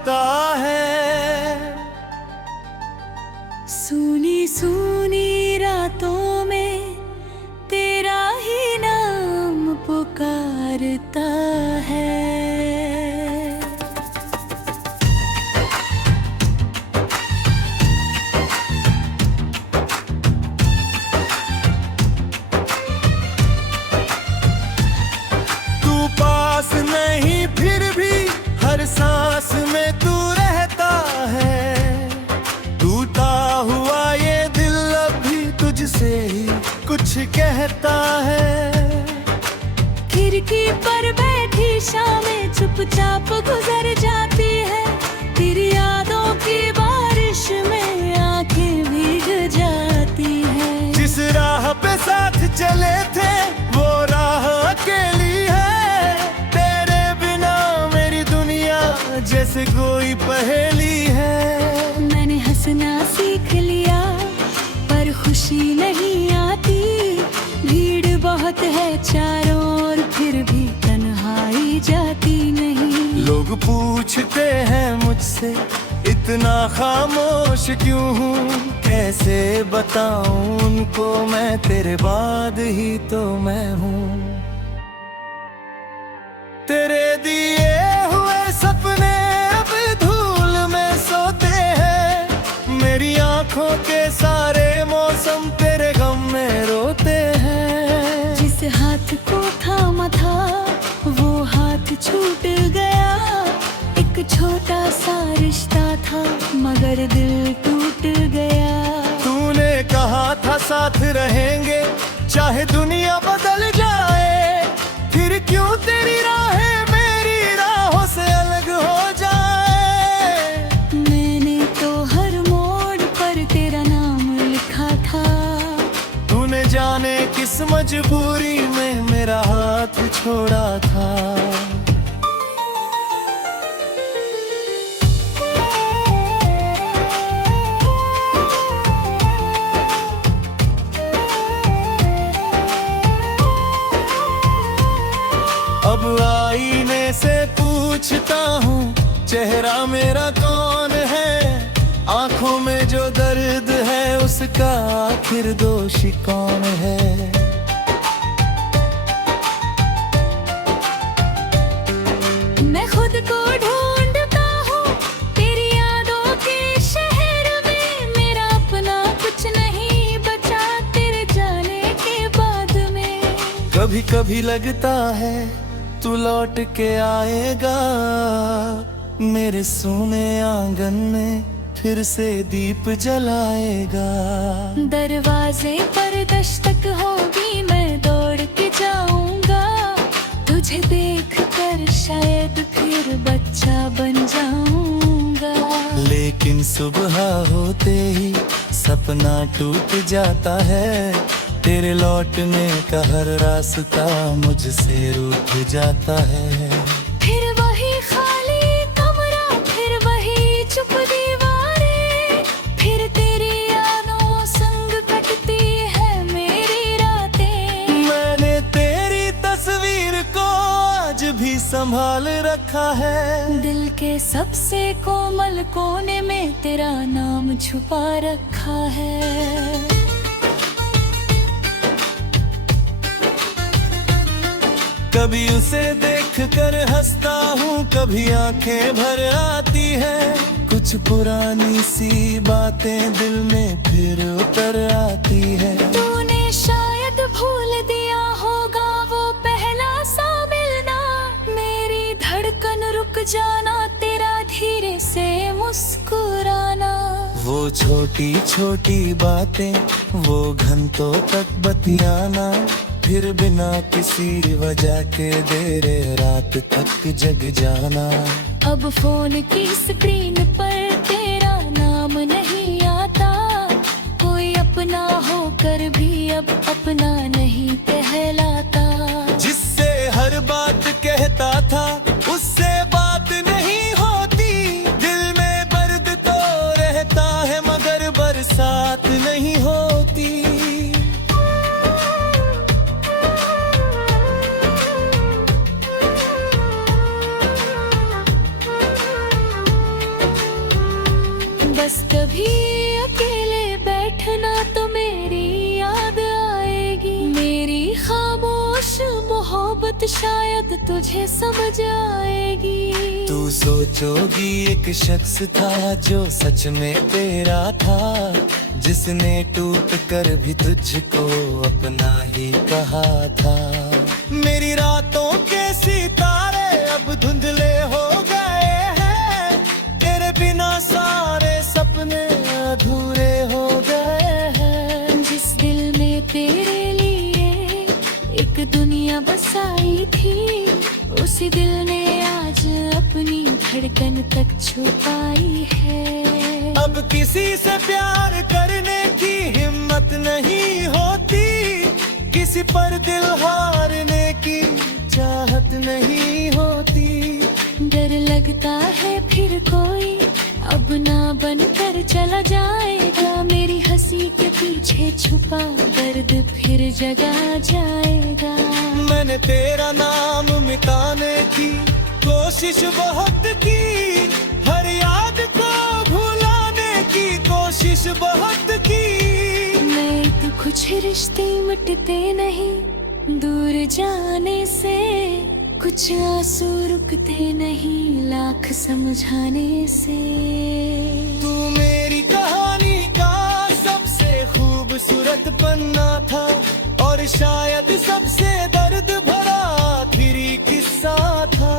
होता है। सुनी सुनी रातों में तेरा ही नाम पुकारता है। पास नहीं फिर भी हर सांस में तू रहता है। टूटा हुआ ये दिल अब भी तुझसे ही कुछ कहता है। खिड़की पर बैठी शामें चुपचाप गुजर जाती है। तेरी यादों की बारिश में आंखें भीग जाती है। जिस राह पे साथ चले थे वो राह अकेली जैसे कोई पहेली है। मैंने हंसना सीख लिया पर खुशी नहीं आती। भीड़ बहुत है चारों ओर फिर भी तन्हाई जाती नहीं। लोग पूछते हैं मुझसे इतना खामोश क्यों हूँ। कैसे बताऊं उनको मैं तेरे बाद ही तो मैं हूँ। तेरे दिए सपने अब धूल में सोते हैं। मेरी आंखों के सारे मौसम तेरे गम में रोते हैं। जिस हाथ को थामा था वो हाथ छूट गया। एक छोटा सा रिश्ता था मगर दिल टूट गया। तूने कहा था साथ रहेंगे चाहे दुनिया बदल जाए। फिर क्यों तेरी राहें से अलग हो जाए। मैंने तो हर मोड़ पर तेरा नाम लिखा था। तूने जाने किस मजबूरी में मेरा हाथ छोड़ा था। अब आईने से पूछता हूँ चेहरा मेरा कौन है। आंखों में जो दर्द है उसका आखिर दोषी कौन है। मैं खुद को ढूंढता हूँ तेरी यादों के शहर में। मेरा अपना कुछ नहीं बचा तेरे जाने के बाद में। कभी कभी लगता है तू लौट के आएगा। मेरे सोने आंगन में फिर से दीप जलाएगा। दरवाजे पर दस्तक होगी मैं दौड़ के जाऊंगा। तुझे देख कर शायद फिर बच्चा बन जाऊंगा। लेकिन सुबह होते ही सपना टूट जाता है। तेरे लौटने का हर रास्ता मुझसे रूठ जाता है। फिर वही खाली कमरा फिर वही चुप दीवारें। फिर तेरी यादों संग कटती है मेरी रातें। मैंने तेरी तस्वीर को आज भी संभाल रखा है। दिल के सबसे कोमल कोने में तेरा नाम छुपा रखा है। कभी उसे देख कर हंसता हूँ कभी आंखें भर आती है। कुछ पुरानी सी बातें दिल में फिर उतर आती है। तूने शायद भूल दिया होगा वो पहला सा मिलना। मेरी धड़कन रुक जाना तेरा धीरे से मुस्कुराना। वो छोटी छोटी बातें वो घंटों तक बतियाना। फिर बिना किसी वजह के देर रात तक जग जाना। अब फोन की स्क्रीन पर तेरा नाम नहीं आता। कोई अपना होकर भी अब अपना नहीं कहलाता। जिससे हर बात कहता था उससे बात नहीं होती। दिल में दर्द तो रहता है मगर बरसात नहीं होती। बस कभी अकेले बैठना तो मेरी याद आएगी। मेरी खामोश मोहब्बत शायद तुझे समझ आएगी। तू सोचोगी एक शख्स था जो सच में तेरा था, जिसने टूट कर भी तुझको अपना ही कहा था। मेरी रातों के सितारे अब धुंधले हो गए हैं, तेरे बिना सारे सपने अधूरे हो गए हैं। जिस दिल में तेरे लिए एक दुनिया बसाई थी, उसी दिल ने आज अपनी धड़कन तक छुपाई है। अब किसी से प्यार करने की हिम्मत नहीं होती, किसी पर दिल हारने की चाहत नहीं होती। डर लगता है फिर कोई अब ना बनकर चला जाएगा, मेरी हंसी के पीछे छुपा दर्द फिर जगा जाएगा। मैंने तेरा नाम मिटाने की कोशिश बहुत की, हर याद को भुलाने की कोशिश बहुत की। मैं तो कुछ रिश्ते मिटते नहीं दूर जाने से, कुछ आंसू रुकते नहीं लाख समझाने से। तू मेरी कहानी का सबसे खूबसूरत पन्ना था, और शायद सबसे दर्द भरा आखिरी किस्सा था।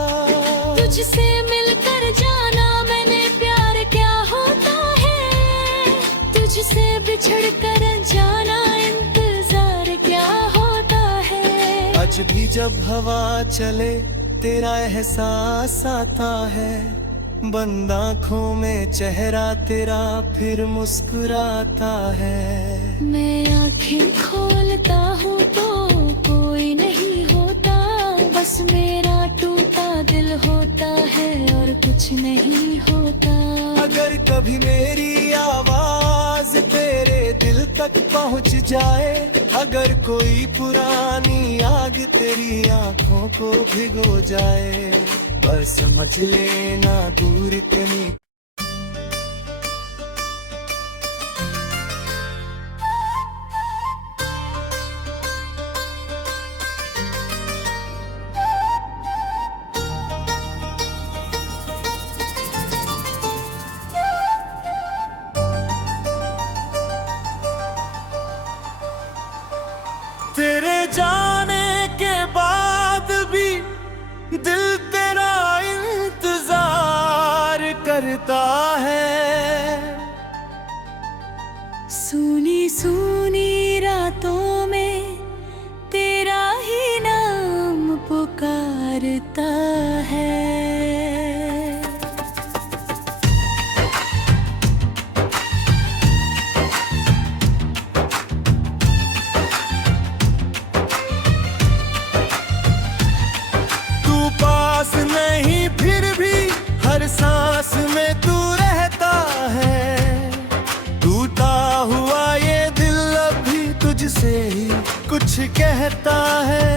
तुझसे मिलकर जाना मैंने प्यार क्या होता है, तुझसे बिछड़ कर जाना इंतजार क्या होता है। आज भी जब हवा चले तेरा एहसास आता है, बंद आँखों में चेहरा तेरा फिर मुस्कुराता है। मैं आँखें खोलता हूँ तो कोई नहीं होता, बस मेरा टूटा दिल होता है और कुछ नहीं होता। अगर कभी मेरी आवाज तेरे दिल तक पहुँच जाए, अगर कोई पुरानी आग तेरी आँखों को भिगो जाए, बस समझ लेना दूर इतनी। तेरे जाने के बाद भी दिल तेरा इंतजार करता है। सूनी सूनी रातों में तेरा ही नाम पुकारता है। पास नहीं फिर भी हर सांस में तू रहता है, टूटा हुआ ये दिल अभी तुझसे ही कुछ कहता है।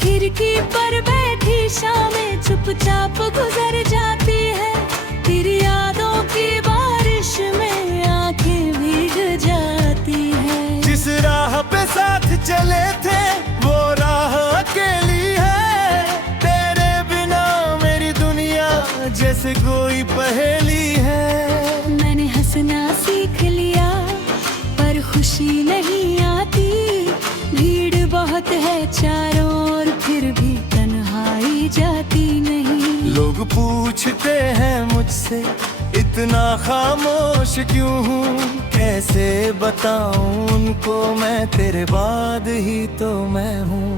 खिड़की पर बैठी शामें चुपचाप गुजर जाती है, तेरी यादों की बारिश में आंखें भीग जाती है। जिस राह पे साथ चले थे वो राह अकेली है, जैसे कोई पहेली है। मैंने हंसना सीख लिया पर खुशी नहीं आती, भीड़ बहुत है चारों ओर फिर भी तन्हाई जाती नहीं। लोग पूछते हैं मुझसे इतना खामोश क्यों हूँ, कैसे बताऊं उनको मैं तेरे बाद ही तो मैं हूँ।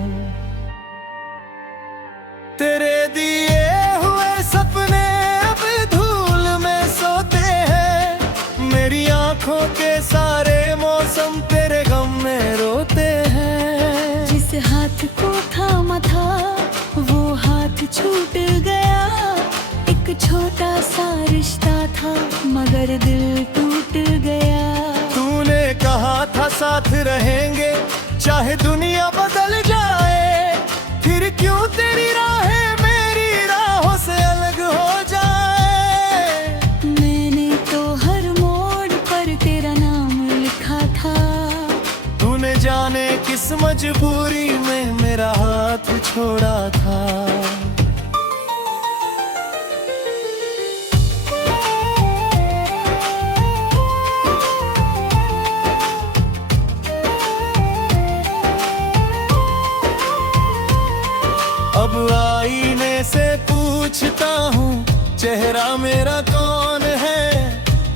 तेरे दिए हुए सपने अब धूल में सोते हैं, मेरी आंखों के सारे मौसम तेरे गम में रोते हैं। जिस हाथ को थामा था वो हाथ छूट गया, एक छोटा सा रिश्ता था मगर दिल टूट गया। तूने कहा था साथ रहेंगे चाहे दुनिया बदल जाए, फिर क्यों तेरी राहें मेरी राहों से अलग हो जाए। मैंने मजबूरी में मेरा हाथ छोड़ा था। अब आईने से पूछता हूँ चेहरा मेरा कौन है,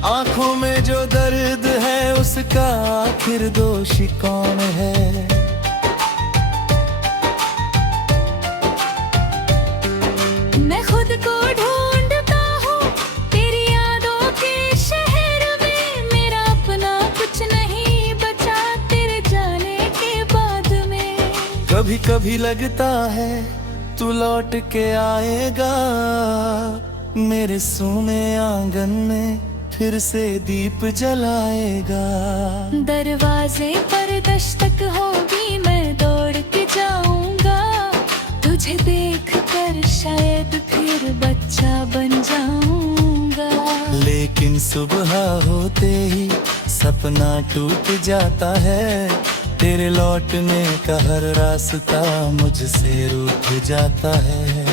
आंखों में जो दर्द है उसका आखिर दोषी कौन है। मैं खुद को ढूंढता हूँ तेरी यादों के शहर में, मेरा अपना कुछ नहीं बचा तेरे जाने के बाद में। कभी कभी लगता है तू लौट के आएगा, मेरे सोने आंगन में फिर से दीप जलाएगा। दरवाजे पर दस्तक होगी मैं दौड़ के जाऊंगा, तुझे देख कर शायद फिर बच्चा बन जाऊंगा। लेकिन सुबह होते ही सपना टूट जाता है, तेरे लौटने का हर रास्ता मुझसे रूठ जाता है।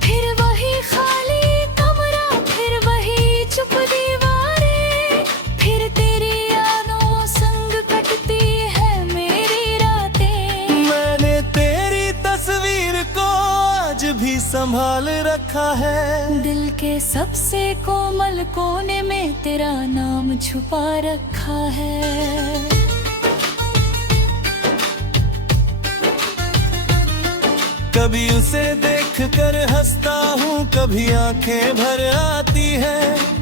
फिर वही खाली कमरा, फिर वही चुप दीवारें, फिर तेरी यादों संग कटती है मेरी रातें। मैंने तेरी तस्वीर को आज भी संभाल रखा है, दिल के सबसे कोमल कोने में तेरा नाम छुपा रखा है। कभी उसे देख कर हंसता हूँ, कभी आंखें भर आती है,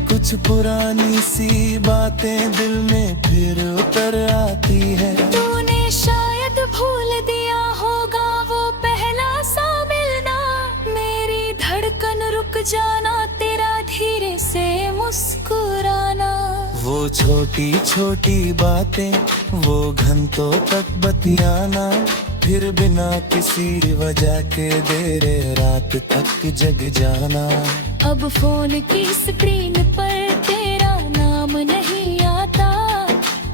कुछ पुरानी सी बातें दिल में फिर उतर आती है। तूने शायद भूल दिया होगा वो पहला सा मिलना, मेरी धड़कन रुक जाना, तेरा धीरे से मुस्कुराना। वो छोटी छोटी बातें, वो घंटों तक बतियाना, फिर बिना किसी वजह के देर रात तक जग जाना। अब फोन की स्क्रीन पर तेरा नाम नहीं आता,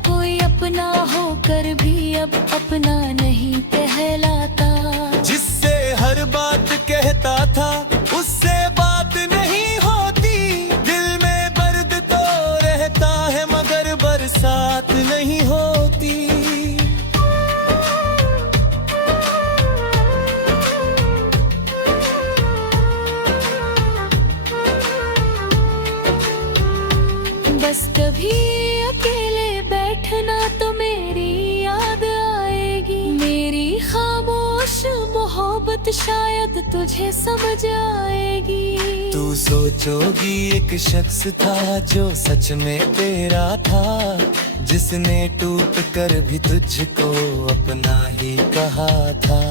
कोई अपना होकर भी अब अपना नहीं कहलाता। जिससे हर बात कहता था उससे बात नहीं होती, दिल में दर्द तो रहता है मगर बरसात नहीं होती। बस कभी अकेले बैठना तो मेरी याद आएगी, मेरी खामोश मोहब्बत शायद तुझे समझ आएगी। तू सोचोगी एक शख्स था जो सच में तेरा था, जिसने टूट कर भी तुझको अपना ही कहा था।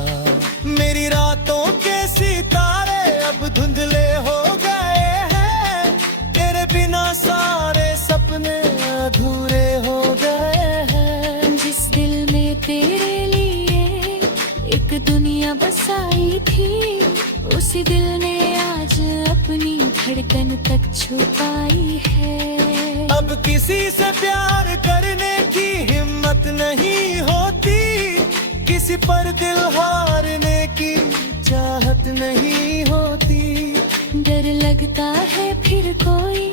मेरी रातों के सितारे अब धुंधले हो गए हैं, तेरे बिना सारे सपने अधूरे हो गए हैं। जिस दिल में तेरे लिए एक दुनिया बसाई थी, उसी दिल ने आज अपनी धड़कन तक छुपाई है। अब किसी से प्यार करने की हिम्मत नहीं होती, किसी पर दिल हारने की चाहत नहीं होती। डर लगता है फिर कोई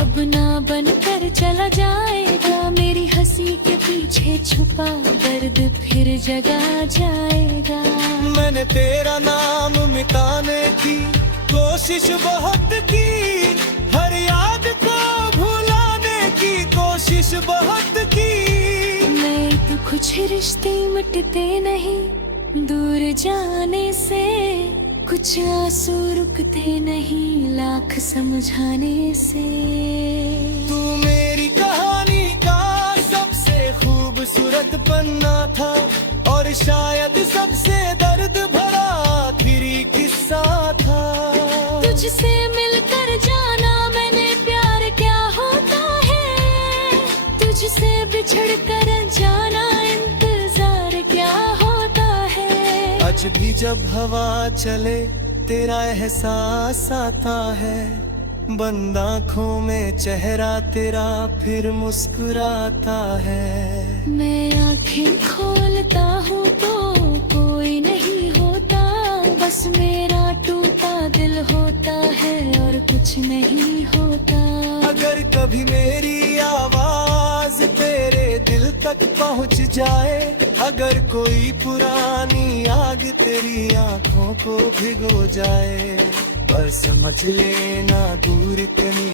अब ना बन कर चला जाएगा, मेरी हंसी के पीछे छुपा दर्द फिर जगा जाएगा। मैंने तेरा नाम मिटाने की कोशिश बहुत की, हर याद को भुलाने की कोशिश बहुत की। मैं तो कुछ रिश्ते मिटते नहीं दूर जाने से, कुछ आंसू रुकते नहीं लाख समझाने से। तू मेरी कहानी का सबसे खूबसूरत पन्ना था, और शायद सबसे दर्द भरा आखिरी किस्सा था। तुझसे मिलकर जाना मैंने प्यार क्या होता है, तुझसे बिछड़ कर जाना इंतजार क्या होता है। आज भी जब हवा चले तेरा एहसास आता है, बंद आँखों में चेहरा तेरा फिर मुस्कुराता है। मैं आँखें खोलता हूँ तो भी नहीं होता, बस मेरा टूटा दिल होता है और कुछ नहीं होता। अगर कभी मेरी आवाज तेरे दिल तक पहुंच जाए, अगर कोई पुरानी आग तेरी आंखों को भिगो जाए, पर समझ लेना दूर इतनी